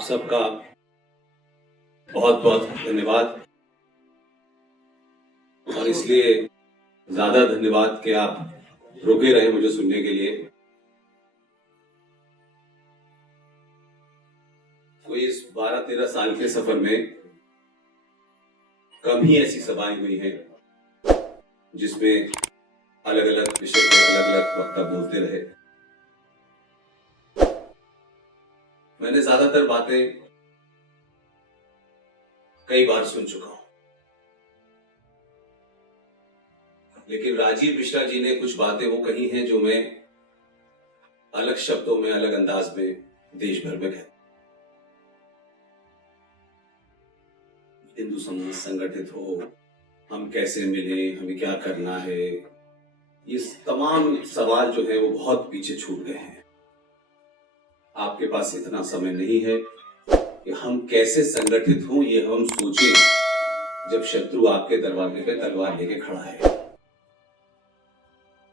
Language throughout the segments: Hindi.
आप सबका बहुत बहुत धन्यवाद। और इसलिए ज्यादा धन्यवाद कि आप रुके रहे मुझे सुनने के लिए। कोई इस 12-13 साल के सफर में कम ही ऐसी सभाएं हुई हैं जिसमें अलग अलग विषय पे अलग अलग वक्ता बोलते रहे। मैंने ज्यादातर बातें कई बार सुन चुका हूं, लेकिन राजीव मिश्रा जी ने कुछ बातें वो कही हैं जो मैं अलग शब्दों में अलग अंदाज में देश भर में कहता। हिंदू समाज संगठित हो, हम कैसे मिले, हमें क्या करना है, ये तमाम सवाल जो है वो बहुत पीछे छूट गए हैं। आपके पास इतना समय नहीं है कि हम कैसे संगठित हों ये हम सोचें जब शत्रु आपके दरवाजे पे तलवार लेके खड़ा है।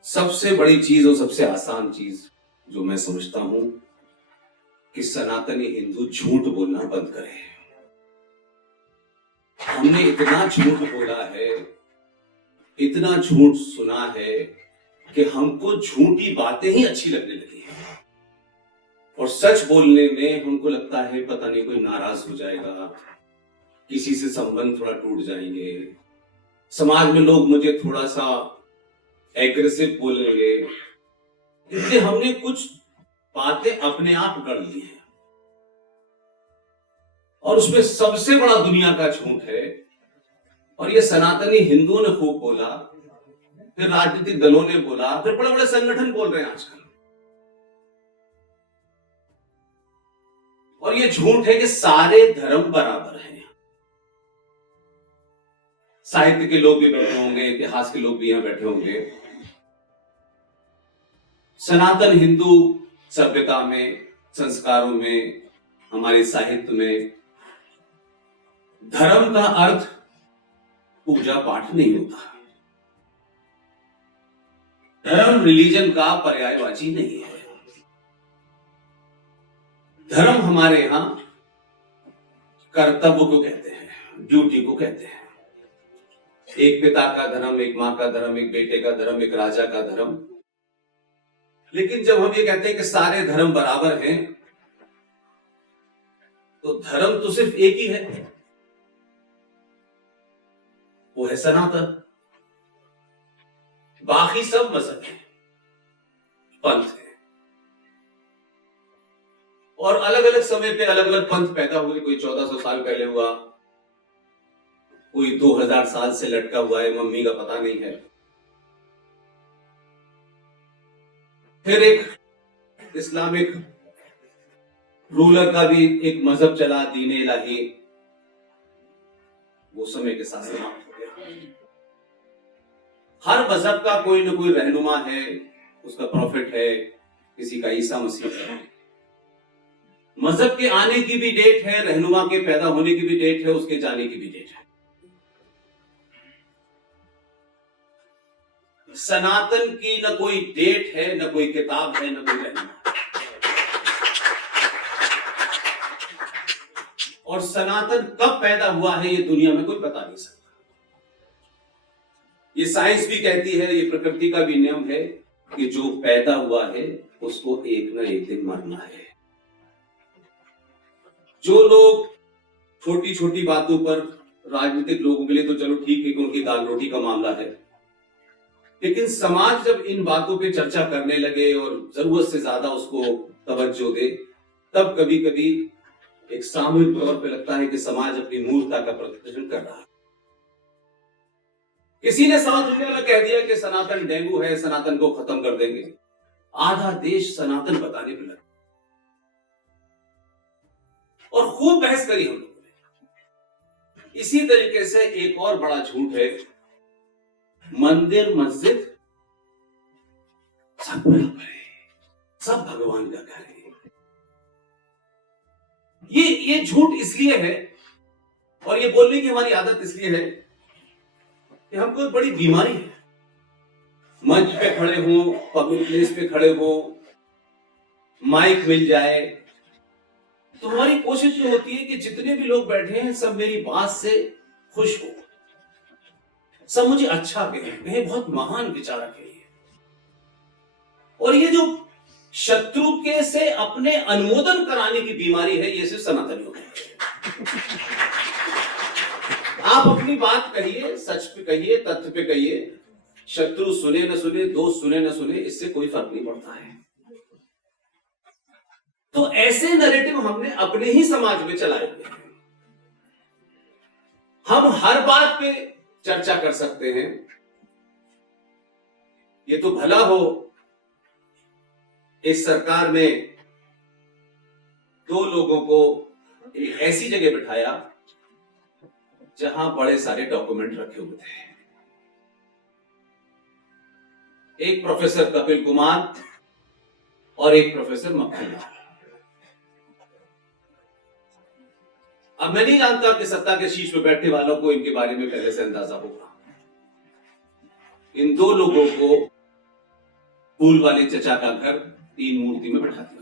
सबसे बड़ी चीज और सबसे आसान चीज जो मैं समझता हूं कि सनातनी हिंदू झूठ बोलना बंद करें। हमने इतना झूठ बोला है, इतना झूठ सुना है कि हमको झूठी बातें ही अच्छी लगने लगी हैं। और सच बोलने में हमको लगता है पता नहीं कोई नाराज हो जाएगा, किसी से संबंध थोड़ा टूट जाएंगे, समाज में लोग मुझे थोड़ा सा एग्रेसिव बोलेंगे, इसलिए हमने कुछ बातें अपने आप गढ़ ली हैं। और उसमें सबसे बड़ा दुनिया का झूठ है, और ये सनातनी हिंदुओं ने खूब बोला, फिर राजनीतिक दलों ने बोला, फिर बड़े बड़े संगठन बोल रहे हैं आजकल। और ये झूठ है कि सारे धर्म बराबर हैं। साहित्य के लोग भी बैठे होंगे, इतिहास के लोग भी यहां बैठे होंगे। सनातन हिंदू सभ्यता में, संस्कारों में, हमारे साहित्य में धर्म का अर्थ पूजा पाठ नहीं होता। धर्म रिलीजन का पर्यायवाची नहीं है। धर्म हमारे यहां कर्तव्य को कहते हैं, ड्यूटी को कहते हैं। एक पिता का धर्म, एक मां का धर्म, एक बेटे का धर्म, एक राजा का धर्म। लेकिन जब हम ये कहते हैं कि सारे धर्म बराबर हैं, तो धर्म तो सिर्फ एक ही है, वो है सनातन। बाकी सब मजहब है, पंथ है। और अलग अलग समय पे अलग अलग पंथ पैदा हुए। कोई 1400 साल पहले हुआ, कोई 2000 साल से लटका हुआ है, मम्मी का पता नहीं है। फिर एक इस्लामिक रूलर का भी एक मजहब चला, दीन इलाही, वो समय के साथ समाप्त हो गया। हर मजहब का कोई ना कोई रहनुमा है, उसका प्रॉफिट है, किसी का ईसा मसीह है। मजहब के आने की भी डेट है, रहनुमा के पैदा होने की भी डेट है, उसके जाने की भी डेट है। सनातन की न कोई डेट है, न कोई किताब है, न कोई रहनुमा। और सनातन कब पैदा हुआ है ये दुनिया में कोई बता नहीं सकता। ये साइंस भी कहती है, ये प्रकृति का भी नियम है कि जो पैदा हुआ है उसको एक ना एक दिन मरना है। जो लोग छोटी छोटी बातों पर, राजनीतिक लोगों के लिए तो चलो ठीक है कि उनकी दाल रोटी का मामला है, लेकिन समाज जब इन बातों पे चर्चा करने लगे और जरूरत से ज्यादा उसको तवज्जो दे, तब कभी कभी एक सामूहिक तौर पे लगता है कि समाज अपनी मूर्खता का प्रदर्शन कर रहा है। किसी ने साउथ इंडिया में कह दिया कि सनातन डेंगू है, सनातन को खत्म कर देंगे। आधा देश सनातन बताने पे लगा और खूब बहस करी हम लोगों ने। इसी तरीके से एक और बड़ा झूठ है, मंदिर मस्जिद सब बराबर है, सब भगवान का घर है। ये झूठ इसलिए है, और ये बोलने की हमारी आदत इसलिए है कि हमको एक बड़ी बीमारी है। मंच पे खड़े हो, पब्लिक प्लेस पे खड़े हो, माइक मिल जाए, तो हमारी कोशिश ये होती है कि जितने भी लोग बैठे हैं सब मेरी बात से खुश हो, सब मुझे अच्छा कहें, बहुत महान विचारक है ये। और ये जो शत्रु के से अपने अनुमोदन कराने की बीमारी है, ये सिर्फ सनातनियों में है। आप अपनी बात कहिए, सच पे कहिए, तथ्य पे कहिए, शत्रु सुने न सुने, दोस्त सुने न सुने, इससे कोई फर्क नहीं पड़ता है। तो ऐसे नैरेटिव हमने अपने ही समाज में चलाए हुए हैं। हम हर बात पे चर्चा कर सकते हैं। ये तो भला हो इस सरकार में दो लोगों को एक ऐसी जगह बिठाया जहां बड़े सारे डॉक्यूमेंट रखे हुए थे। एक प्रोफेसर कपिल कुमार और एक प्रोफेसर मक्खन लाल। अब मैं नहीं जानता कि सत्ता के शीर्ष में बैठने वालों को इनके बारे में पहले से अंदाजा होगा। इन दो लोगों को फूल वाले चचा का घर तीन मूर्ति में बैठा दिया,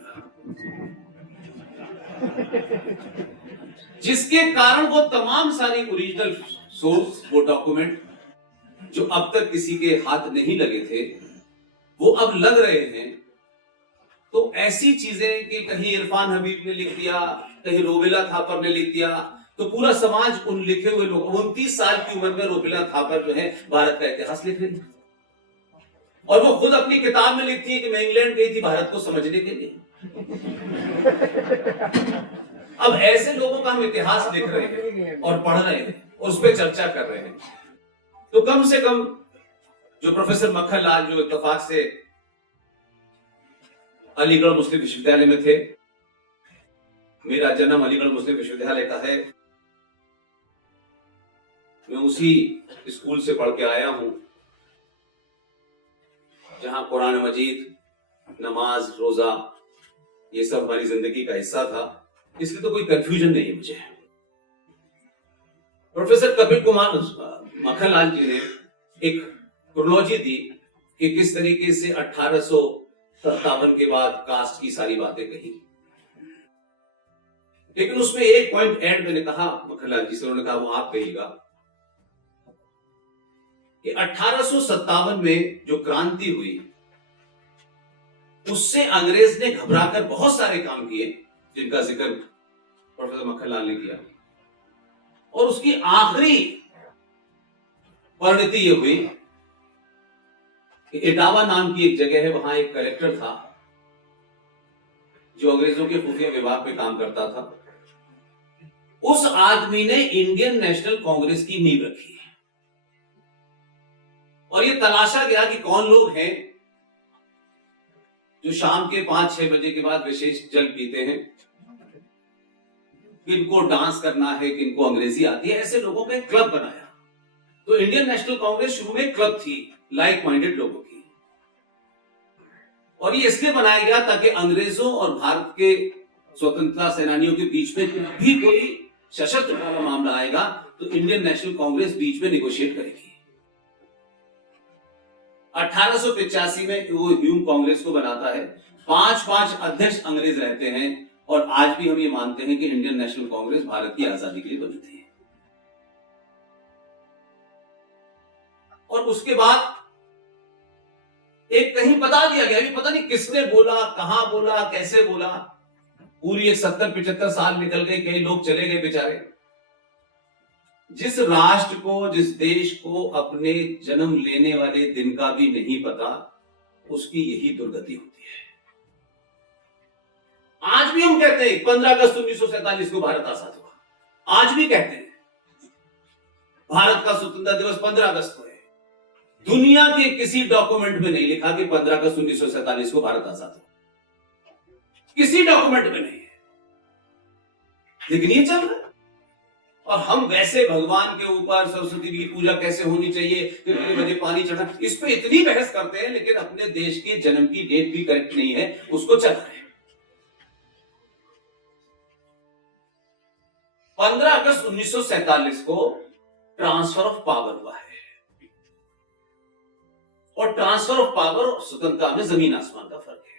जिसके कारण वो तमाम सारी ओरिजिनल सोर्स, वो डॉक्यूमेंट जो अब तक किसी के हाथ नहीं लगे थे, वो अब लग रहे हैं। तो ऐसी चीजें कि कहीं इरफान हबीब ने लिख दिया, कहीं रोबिला थापर ने लिख दिया, तो पूरा समाज उन लिखे हुए लोग, 29 साल की उम्र में रोबिला थापर जो है भारत का इतिहास लिख रही है। और वो खुद अपनी किताब में लिखती है कि मैं इंग्लैंड गई थी भारत को समझने के लिए। अब ऐसे लोगों का हम इतिहास लिख रहे हैं और पढ़ रहे हैं, उस पर चर्चा कर रहे हैं। तो कम से कम जो प्रोफेसर मक्खन लाल, जो इत्तेफाक से अलीगढ़ मुस्लिम विश्वविद्यालय में थे, मेरा जन्म अलीगढ़ मुस्लिम विश्वविद्यालय का है, मैं उसी स्कूल से पढ़ के आया हूं जहां कुरान मजीद, नमाज, रोजा, ये सब हमारी जिंदगी का हिस्सा था, इसलिए तो कोई कंफ्यूजन नहीं है मुझे। प्रोफेसर कपिल कुमार मक्खन लाल जी ने एक क्रोनोलॉजी दी कि किस तरीके से 1857 के बाद कास्ट की सारी बातें कही। लेकिन उसमें एक पॉइंट ऐड मैंने कहा मक्खन लाल जी से, उन्होंने कहा वो आप कहिएगा कि 1857 में जो क्रांति हुई उससे अंग्रेज ने घबराकर बहुत सारे काम किए जिनका जिक्र प्रोफेसर मक्खन लाल ने किया, और उसकी आखिरी परिणति ये हुई कि इटावा नाम की एक जगह है, वहां एक कलेक्टर था जो अंग्रेजों के खुफिया विभाग पे काम करता था। उस आदमी ने इंडियन नेशनल कांग्रेस की नींव रखी और ये तलाशा गया कि कौन लोग हैं जो शाम के 5-6 बजे के बाद विशेष जल पीते हैं, किनको डांस करना है, किनको अंग्रेजी आती है, ऐसे लोगों का एक क्लब बनाया। तो इंडियन नेशनल कांग्रेस शुरू में क्लब थी लाइक माइंडेड लोगों की, और ये इसलिए बनाया गया ताकि अंग्रेजों और भारत के स्वतंत्रता सेनानियों के बीच में भी कोई सशस्त्र वाला मामला आएगा तो इंडियन नेशनल कांग्रेस बीच में निगोशिएट करेगी। 1885 में वो ह्यूम कांग्रेस को बनाता है। 5-5 अध्यक्ष अंग्रेज रहते हैं, और आज भी हम ये मानते हैं कि इंडियन नेशनल कांग्रेस भारत की आजादी के लिए बनी थी। और उसके बाद एक कहीं बता दिया गया, पता नहीं किसने बोला, कहां बोला, कैसे बोला, पूरी 70-75 साल निकल गए, कई लोग चले गए बेचारे। जिस राष्ट्र को, जिस देश को अपने जन्म लेने वाले दिन का भी नहीं पता, उसकी यही दुर्गति होती है। आज भी हम कहते हैं 15 अगस्त 1947 को भारत आजाद हुआ, आज भी कहते हैं भारत का स्वतंत्रता दिवस 15 अगस्त को है। दुनिया के किसी डॉक्यूमेंट में नहीं लिखा कि 15 अगस्त 1947 को भारत आजाद हुआ, किसी डॉक्यूमेंट में नहीं है, लेकिन ये चल रहा है। और हम वैसे भगवान के ऊपर सरस्वती की पूजा कैसे होनी चाहिए, कितने बजे पानी चढ़ा, इस पे इतनी बहस करते हैं, लेकिन अपने देश के जन्म की डेट भी करेक्ट नहीं है, उसको चल रहे हैं। 15 अगस्त 1947 को ट्रांसफर ऑफ पावर हुआ है, और ट्रांसफर ऑफ पावर और स्वतंत्रता में जमीन आसमान का फर्क है।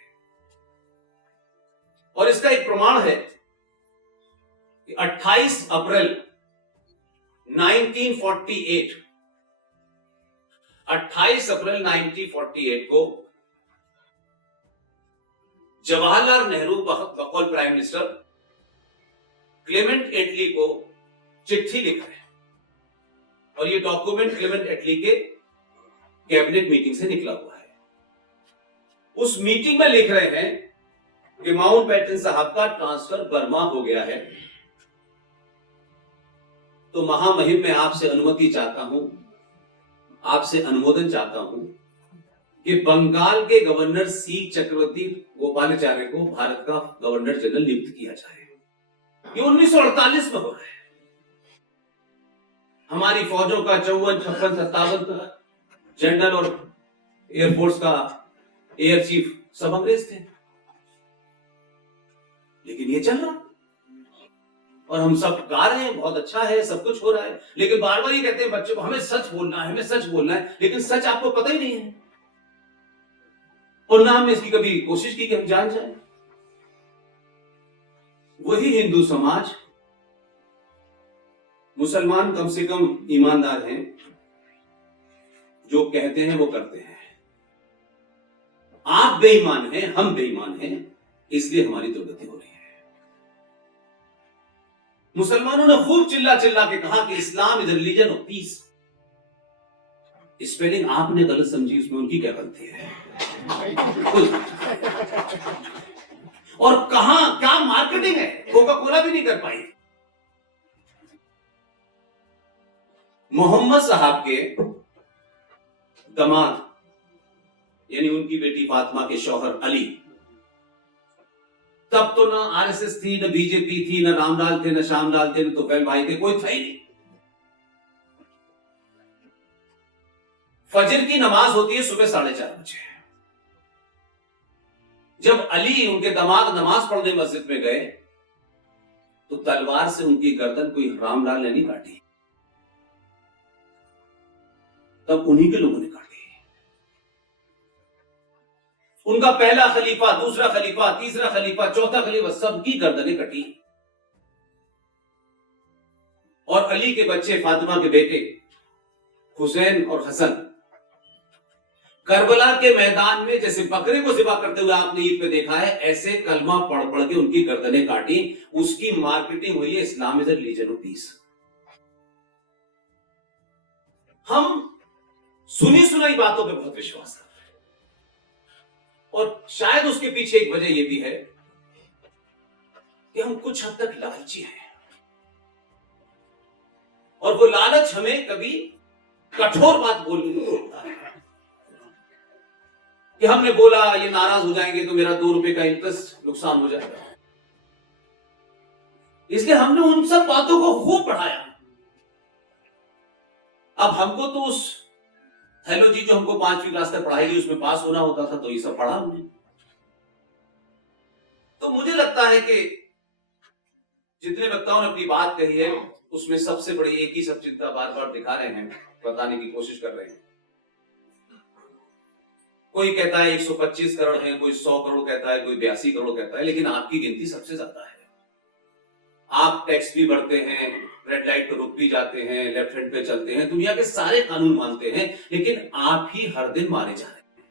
और इसका एक प्रमाण है कि 28 अप्रैल 1948 28 अप्रैल 1948 को जवाहरलाल नेहरू बकौल प्राइम मिनिस्टर क्लेमेंट एटली को चिट्ठी लिख रहे हैं और ये डॉक्यूमेंट क्लेमेंट एटली के कैबिनेट मीटिंग से निकला हुआ है। उस मीटिंग में लिख रहे हैं कि माउंटबेटन साहब का ट्रांसफर बर्मा हो गया है, तो महामहिम मैं आपसे अनुमति चाहता हूं, आपसे अनुमोदन चाहता हूं कि बंगाल के गवर्नर सी चक्रवर्ती गोपालाचार्य को भारत का गवर्नर जनरल नियुक्त किया जाए। ये 1948 में हो रहा है। हमारी फौजों का 54, 56, 57 जनरल और एयरफोर्स का एयर चीफ सब अंग्रेज थे, लेकिन ये चल रहा और हम सब गा रहे हैं, बहुत अच्छा है, सब कुछ हो रहा है, लेकिन बार बार ये कहते हैं बच्चों को हमें सच बोलना है, हमें सच बोलना है, लेकिन सच आपको पता ही नहीं है और ना हमने इसकी कभी कोशिश की कि हम जान जाए। वही हिंदू समाज, मुसलमान कम से कम ईमानदार हैं, जो कहते हैं वो करते हैं। आप बेईमान हैं, हम बेईमान हैं, इसलिए हमारी दुर्गति हो रही है। मुसलमानों ने खूब चिल्ला चिल्ला के कहा कि Islam is religion of peace. Spelling आपने गलत समझी, उसमें उनकी क्या गलती है? और कहां क्या मार्केटिंग है, कोका कोला भी नहीं कर पाई। मोहम्मद साहब के दामाद यानी उनकी बेटी फातिमा के शौहर अली, तब तो ना आरएसएस थी, ना बीजेपी थी, ना रामलाल थे, ना श्यामलाल थे, ना तोफैल भाई थे, कोई था ही नहीं। फजर की नमाज होती है सुबह 4:30 बजे। जब अली उनके दामाद नमाज पढ़ने मस्जिद में गए तो तलवार से उनकी गर्दन कोई रामलाल ने नहीं काटी, तब उन्हीं के लोगों ने काटी। उनका पहला खलीफा, दूसरा खलीफा, तीसरा खलीफा, चौथा खलीफा, सबकी गर्दनें कटी और अली के बच्चे फातिमा के बेटे हुसैन और हसन करबला के मैदान में जैसे बकरे को ज़िबा करते हुए आपने ईद पे देखा है, ऐसे कलमा पढ़ पढ़ के उनकी गर्दनें काटी। उसकी मार्केटिंग हुई है Islam is a religion of peace. हम सुनी सुनाई बातों पे बहुत विश्वास करते हैं और शायद उसके पीछे एक वजह यह भी है कि हम कुछ हद तक लालची हैं और वो लालच हमें कभी कठोर बात बोलने को रोकता है कि हमने बोला ये नाराज हो जाएंगे तो मेरा 2 रुपए का इंटरेस्ट नुकसान हो जाएगा, इसलिए हमने उन सब बातों को खूब पढ़ाया। अब हमको तो उस हेलो जी जो हमको 5वीं क्लास तक पढ़ाई गई उसमें पास होना होता था, तो ये सब पढ़ा हमने। तो मुझे लगता है कि जितने वक्ताओं ने अपनी बात कही है उसमें सबसे बड़ी एक ही सब चिंता बार बार दिखा रहे हैं, बताने की कोशिश कर रहे हैं। कोई कहता है 125 करोड़ है, कोई 100 करोड़ कहता है, कोई 82 करोड़ कहता है, लेकिन आपकी गिनती सबसे ज्यादा है। आप टैक्स भी भरते हैं, रेड लाइट पे रुक भी जाते हैं, लेफ्ट हैंड पे चलते हैं, दुनिया के सारे कानून मानते हैं, लेकिन आप ही हर दिन मारे जा रहे हैं।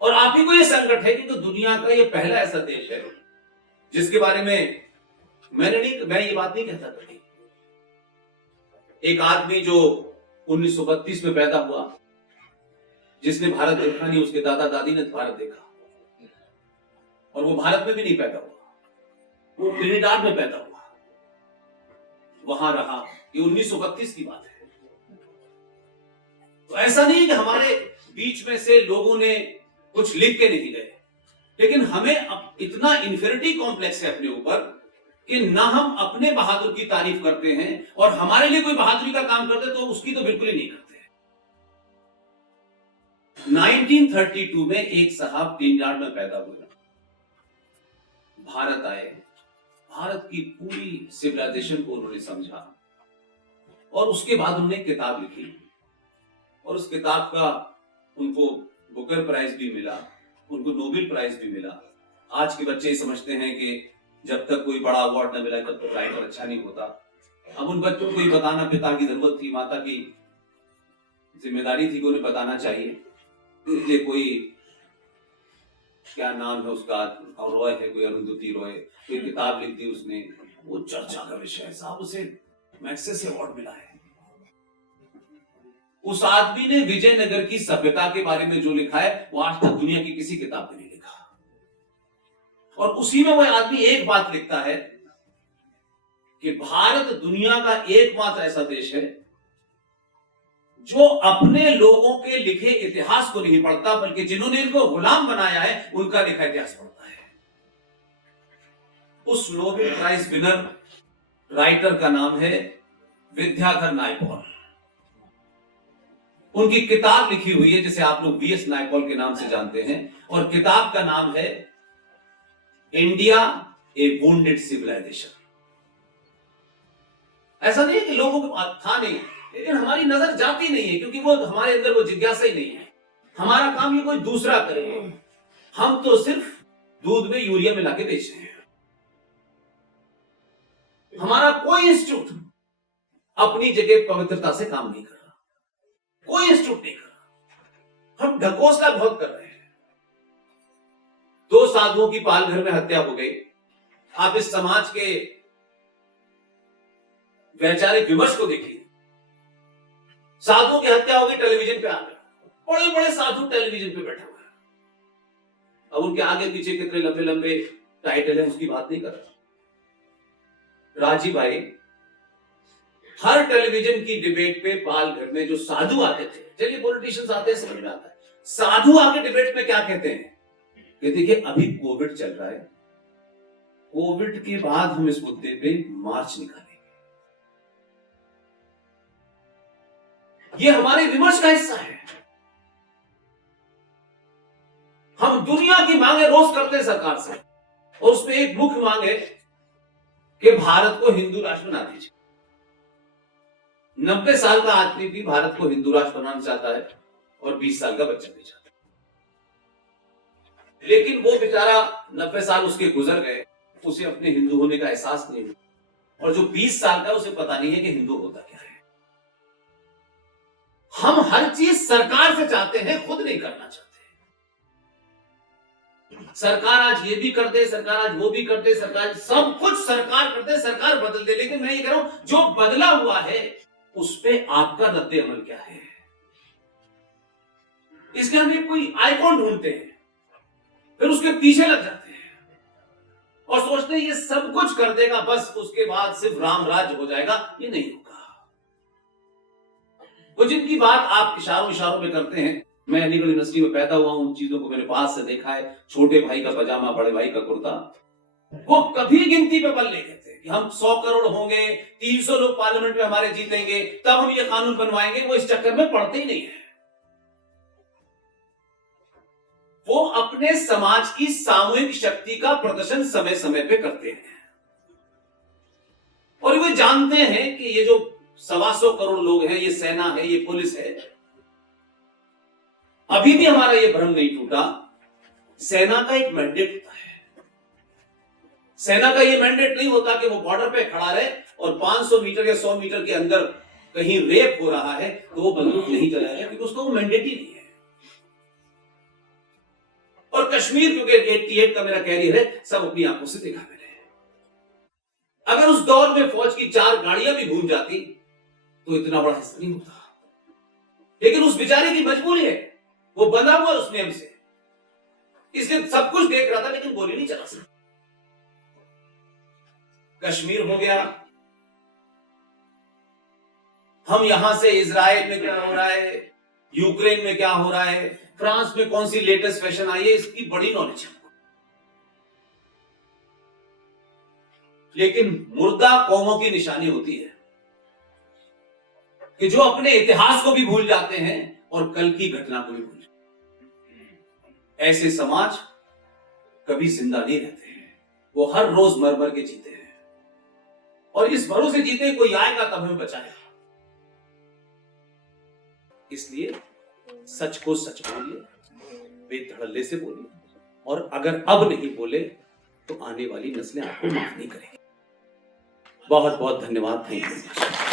और आप ही को यह संकट है कि तो दुनिया का यह पहला ऐसा देश है जिसके बारे में मैं ये बात नहीं कहता कभी। एक आदमी जो 1932 में पैदा हुआ, जिसने भारत देखा नहीं, उसके दादा दादी ने भारत देखा और वो भारत में भी नहीं पैदा हुआ, वो ट्रिनिडाद में पैदा हुआ, वहां रहा। ये 1932 की बात है। तो ऐसा नहीं कि हमारे बीच में से लोगों ने कुछ लिख के नहीं गए, लेकिन हमें अब इतना इंफीरियरिटी कॉम्प्लेक्स है अपने ऊपर कि ना हम अपने बहादुर की तारीफ करते हैं और हमारे लिए कोई बहादुरी का काम करते तो उसकी तो बिल्कुल ही नहीं करते। 1932 में एक साहब ट्रिनिडाद में पैदा हुए, भारत आए, भारत की पूरी सिविलाइजेशन को उन्होंने समझा और उसके बाद उन्होंने किताब लिखी और उस किताब का उनको बुकर प्राइज भी मिला, उनको नोबेल प्राइज भी मिला। आज के बच्चे समझते हैं कि जब तक कोई बड़ा अवार्ड न मिला तब तक राइटर अच्छा नहीं होता। अब उन बच्चों को ही बताना पिता की जरूरत थी, माता की जिम्मेदारी थी कि उन्हें बताना चाहिए। इसलिए कोई क्या नाम है उसका, और रॉय है, कोई अरुंधति रॉय, कोई किताब लिख दी उसने, वो चर्चा का विषय है साहब, उसे मैग्सेसे अवार्ड मिला है। उस आदमी ने विजयनगर की सभ्यता के बारे में जो लिखा है वो आज तक दुनिया की किसी किताब में नहीं लिखा। और उसी में वह आदमी एक बात लिखता है कि भारत दुनिया का एकमात्र ऐसा देश है जो अपने लोगों के लिखे इतिहास को नहीं पढ़ता, बल्कि जिन्होंने इनको गुलाम बनाया है उनका लिखा इतिहास पढ़ता है। उस नोबेल प्राइज विनर राइटर का नाम है विद्याधर नायपॉल। उनकी किताब लिखी हुई है जिसे आप लोग वीएस नायपॉल के नाम से जानते हैं, और किताब का नाम है इंडिया ए वुंडेड सिविलाइजेशन। ऐसा नहीं है कि लोगों को था नहीं, लेकिन हमारी नजर जाती नहीं है, क्योंकि वो हमारे अंदर वो जिज्ञासा ही नहीं है। हमारा काम ये कोई दूसरा करे, हम तो सिर्फ दूध में यूरिया मिला के बेच रहे हैं। हमारा कोई इंस्टीट्यूट अपनी जगह पवित्रता से काम नहीं कर रहा, कोई इंस्टीट्यूट नहीं कर रहा। हम ढकोसला बहुत कर रहे हैं। 2 साधुओं की पालघर में हत्या हो गई। आप इस समाज के वैचारिक विमर्श को देखिए। साधुओं की हत्या हो गई, टेलीविजन पे आ गए, बड़े बड़े साधु टेलीविजन पे बैठे हुए हैं। अब उनके आगे पीछे कितने लंबे लंबे टाइटल है उसकी बात नहीं कर रहा। राजी भाई, हर टेलीविजन की डिबेट पे पालघर में जो साधु आते थे, चलिए पॉलिटिशियंस आते हैं समझ में आता है, साधु आके डिबेट में क्या कहते हैं कि देखिए अभी कोविड चल रहा है, कोविड के बाद हम इस मुद्दे पे मार्च निकालेंगे। ये हमारे विमर्श का हिस्सा है। हम दुनिया की मांगे रोज करते हैं सरकार से, और उसमें एक मुख्य मांग है कि भारत को हिंदू राष्ट्र बना दीजिए। 90 साल का आदमी भी भारत को हिंदू राष्ट्र बनाना चाहता है, और 20 साल का बच्चा भी चाहता है। लेकिन वो बेचारा 90 साल उसके गुजर गए, उसे अपने हिंदू होने का एहसास नहीं हुआ, और जो 20 साल का उसे पता नहीं है कि हिंदू होता क्या है। हम हर चीज सरकार से चाहते हैं, खुद नहीं करना चाहते। सरकार आज ये भी कर दे, सरकार आज वो भी कर दे, सरकार सब कुछ सरकार कर दे, सरकार बदल दे, लेकिन मैं ये कह रहा हूं जो बदला हुआ है उस पे आपका रद्द अमल क्या है। इसलिए हम एक कोई आइकॉन ढूंढते हैं, फिर उसके पीछे लग जाते हैं और सोचते हैं ये सब कुछ कर देगा, बस उसके बाद सिर्फ राम राज्य हो जाएगा। ये नहीं होगा। वो जिनकी बात आप इशारों इशारों में करते हैं, मैं अलीगढ़ यूनिवर्सिटी में पैदा हुआ हूं, उन चीजों को मैंने पास से देखा है। छोटे भाई का पजामा, बड़े भाई का कुर्ता, वो कभी गिनती पे बल नहीं देते कि हम 100 करोड़ होंगे, 300 लोग पार्लियामेंट में हमारे जीतेंगे, तब हम ये कानून बनवाएंगे। वो इस चक्कर में पड़ते ही नहीं है। वो अपने समाज की सामूहिक शक्ति का प्रदर्शन समय समय पे करते हैं, और वे जानते हैं कि ये जो 125 करोड़ लोग हैं, ये सेना है, ये पुलिस है। अभी भी हमारा ये भ्रम नहीं टूटा। सेना का एक मैंडेट होता है। सेना का ये मैंडेट नहीं होता कि वो बॉर्डर पे खड़ा रहे और 500 मीटर या 100 मीटर के अंदर कहीं रेप हो रहा है तो वो बंदूक नहीं चलाएगा, क्योंकि उसका वो मैंडेट ही नहीं है। और कश्मीर, क्योंकि 88 का मेरा कैरियर है, सब अपनी आंखों से देखा मैंने। अगर उस दौर में फौज की 4 गाड़ियां भी घूम जाती तो इतना बड़ा हिस्सा नहीं होता। लेकिन उस बेचारे की मजबूरी है, वो बंधा हुआ उस नियम से, इसलिए सब कुछ देख रहा था लेकिन गोली नहीं चला सकता। कश्मीर हो गया, हम यहां से इजराइल में क्या हो रहा है, यूक्रेन में क्या हो रहा है, फ्रांस में कौन सी लेटेस्ट फैशन आई है, इसकी बड़ी नॉलेज है। लेकिन मुर्दा कौमों की निशानी होती है कि जो अपने इतिहास को भी भूल जाते हैं और कल की घटना को भी भूल जाते हैं। ऐसे समाज कभी जिंदा नहीं रहते हैं, वो हर रोज मर मर के जीते हैं, और इस भरोसे जीते कोई आएगा तब हमें बचाएगा। इसलिए सच को सच बोलिए, बेधड़ल्ले से बोलिए, और अगर अब नहीं बोले तो आने वाली नस्लें आपको माफ नहीं करेंगी। बहुत बहुत धन्यवाद। Thank you.